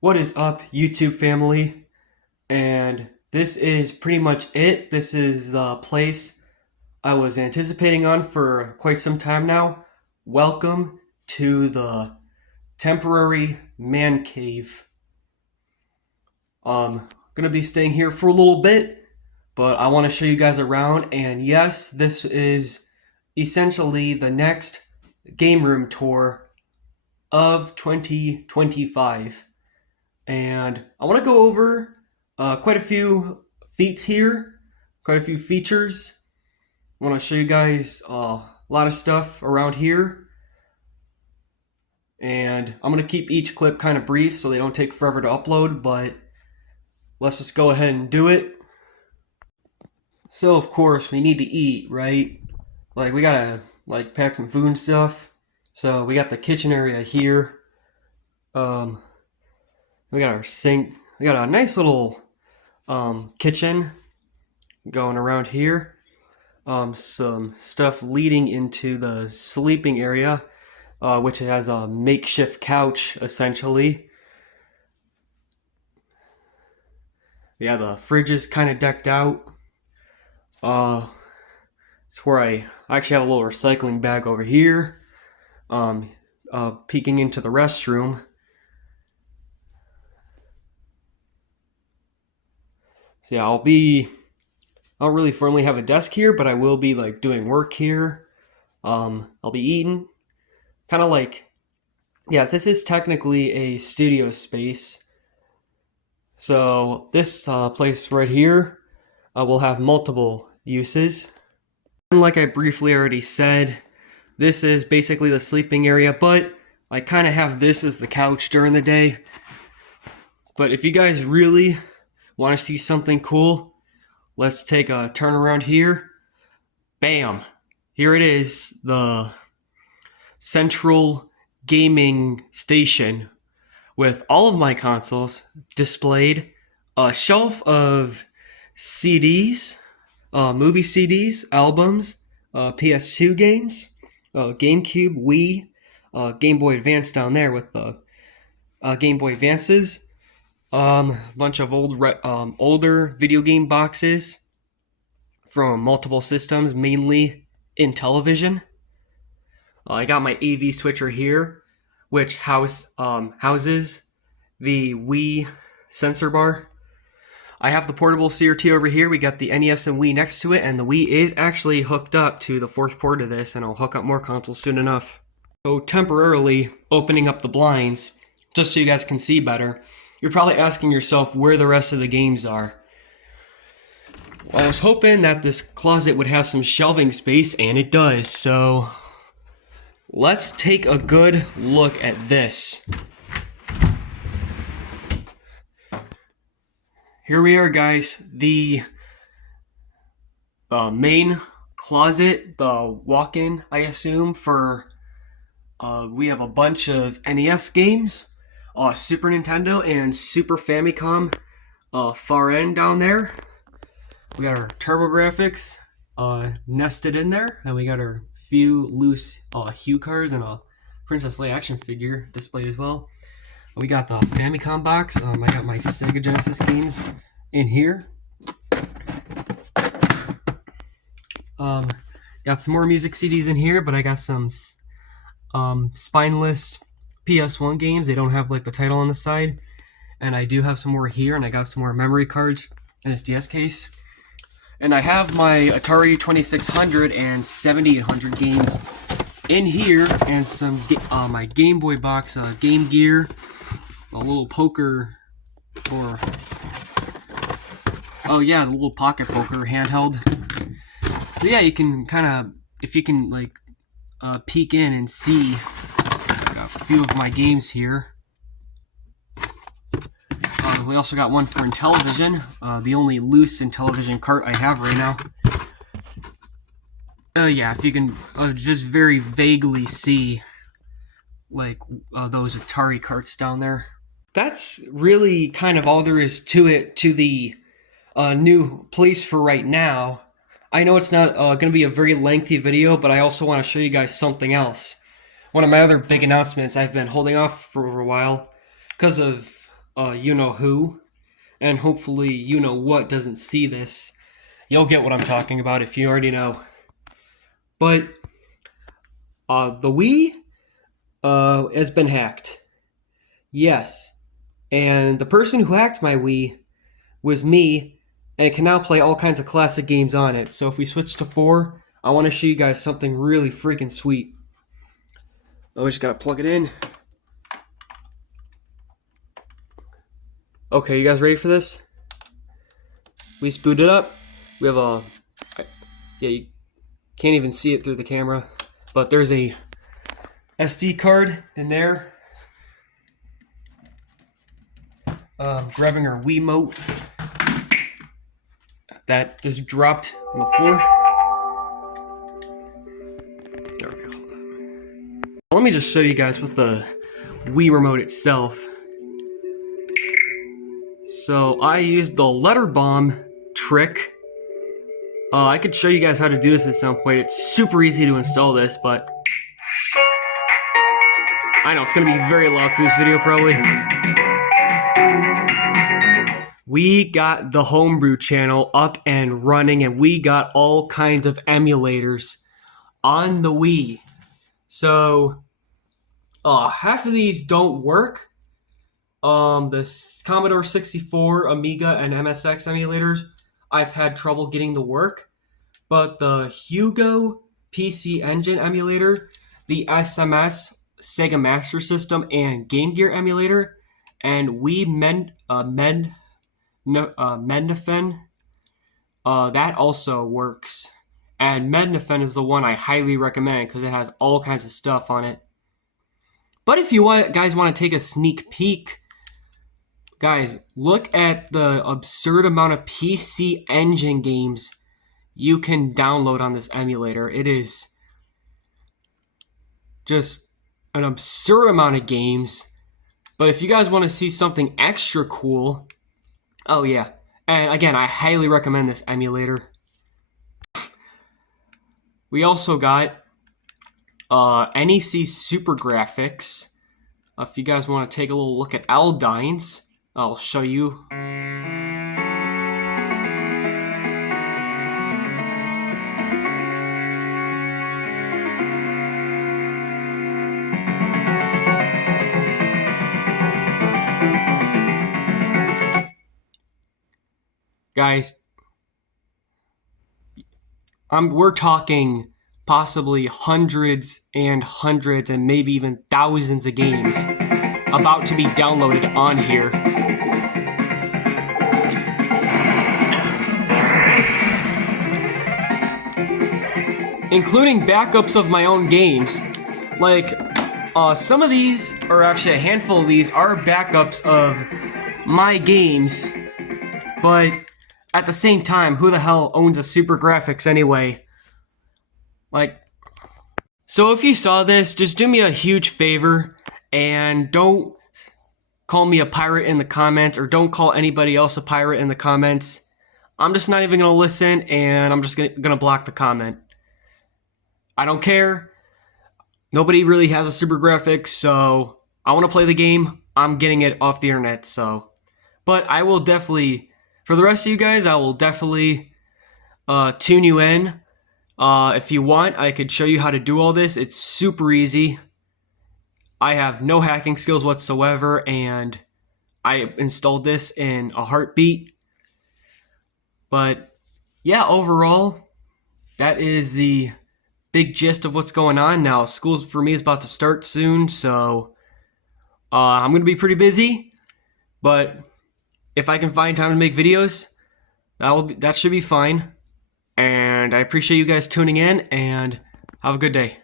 What is up, YouTube family? And this is pretty much it. This is the place I was anticipating on for quite some time now. Welcome to the temporary man cave. Gonna be staying here for a little bit, but I want to show you guys around. And yes, this is essentially the next game room tour of 2025. And I want to go over quite a few feats here, quite a few features. I want to show you guys a lot of stuff around here. And I'm going to keep each clip kind of brief so they don't take forever to upload, but let's just go ahead and do it. So of course we need to eat, right? Like we gotta pack some food and stuff. So we got the kitchen area here. We got our sink. We got a nice little kitchen going around here. Some stuff leading into the sleeping area, which has a makeshift couch, essentially. Yeah, the fridge is kind of decked out. It's where I actually have a little recycling bag over here. Peeking into the restroom. Yeah, I don't really firmly have a desk here, but I will be like doing work here. I'll be eating. Kind of like, yeah, this is technically a studio space. So this place right here will have multiple uses. And like I briefly already said, this is basically the sleeping area, but I kind of have this as the couch during the day. But if you guys really want to see something cool, let's take a turn around here. Bam! Here it is, the central gaming station with all of my consoles displayed, a shelf of CDs, movie CDs, albums, PS2 games, GameCube, Wii, Game Boy Advance down there with the Game Boy Advances. A bunch of older video game boxes from multiple systems, mainly in television. I got my AV switcher here, which houses the Wii sensor bar. I have the portable CRT over here. We got the NES and Wii next to it, and the Wii is actually hooked up to the fourth port of this, and I'll hook up more consoles soon enough. So temporarily opening up the blinds, just so you guys can see better. You're probably asking yourself where the rest of the games are. Well, I was hoping that this closet would have some shelving space, and it does, so let's take a good look at this. Here we are, guys. The main closet, the walk-in, I assume, for we have a bunch of NES games, Super Nintendo and Super Famicom far end down there. We got our TurboGrafx nested in there, and we got our few loose Hue cards and a Princess Leia action figure displayed as well. We got the Famicom box. I got my Sega Genesis games in here. Got some more music CDs in here, but I got some spineless PS1 games. They don't have like the title on the side. And I do have some more here, and I got some more memory cards in this DS case. And I have my Atari 2600 and 7800 games in here, and some my Game Boy box, Game Gear, a little poker, or oh yeah, the little pocket poker handheld. So yeah, you can kind of, if you can like peek in and see, I got a few of my games here. We also got one for Intellivision, the only loose Intellivision cart I have right now. Yeah, if you can just very vaguely see like those Atari carts down there. That's really kind of all there is to it, to the new place for right now. I know it's not going to be a very lengthy video, but I also want to show you guys something else. One of my other big announcements I've been holding off for a while because of you know who, and hopefully you know what doesn't see this. You'll get what I'm talking about if you already know. But the Wii has been hacked. Yes. And the person who hacked my Wii was me, and can now play all kinds of classic games on it. So if we switch to 4, I want to show you guys something really freaking sweet. Oh, we just gotta plug it in. Okay, you guys ready for this? We just boot it up. We have a... Yeah, you can't even see it through the camera. But there's a SD card in there. Grabbing our Wiimote that just dropped on the floor. There we go. Hold on. Let me just show you guys with the Wii remote itself. So I used the letter bomb trick. I could show you guys how to do this at some point. It's super easy to install this, but I know it's gonna be very loud through this video probably. We got the homebrew channel up and running, and we got all kinds of emulators on the Wii. So, half of these don't work. The Commodore 64, Amiga, and MSX emulators, I've had trouble getting to work. But the Hugo PC Engine emulator, the SMS Sega Master System and Game Gear emulator, and Wii Mednafen, that also works. And Mednafen is the one I highly recommend because it has all kinds of stuff on it. But if you guys want to take a sneak peek, guys, look at the absurd amount of PC Engine games you can download on this emulator. It is just an absurd amount of games. But if you guys want to see something extra cool, oh yeah, and again, I highly recommend this emulator. We also got NEC Super Graphics. If you guys want to take a little look at Aldines, I'll show you. Guys, we're talking possibly hundreds and hundreds and maybe even thousands of games about to be downloaded on here. Including backups of my own games. Like, some of these, or actually a handful of these, are backups of my games, but at the same time, who the hell owns a Super Graphics anyway? Like, so if you saw this, just do me a huge favor and don't call me a pirate in the comments, or don't call anybody else a pirate in the comments. I'm just not even gonna listen, and I'm just gonna block the comment. I don't care. Nobody really has a Super Graphics, so I want to play the game. I'm getting it off the internet, so. But I will definitely, for the rest of you guys, I will definitely tune you in. If you want, I could show you how to do all this. It's super easy. I have no hacking skills whatsoever, and I installed this in a heartbeat. But yeah, overall, that is the big gist of what's going on now. School for me is about to start soon, so I'm going to be pretty busy. But if I can find time to make videos, that should be fine. And I appreciate you guys tuning in, and have a good day.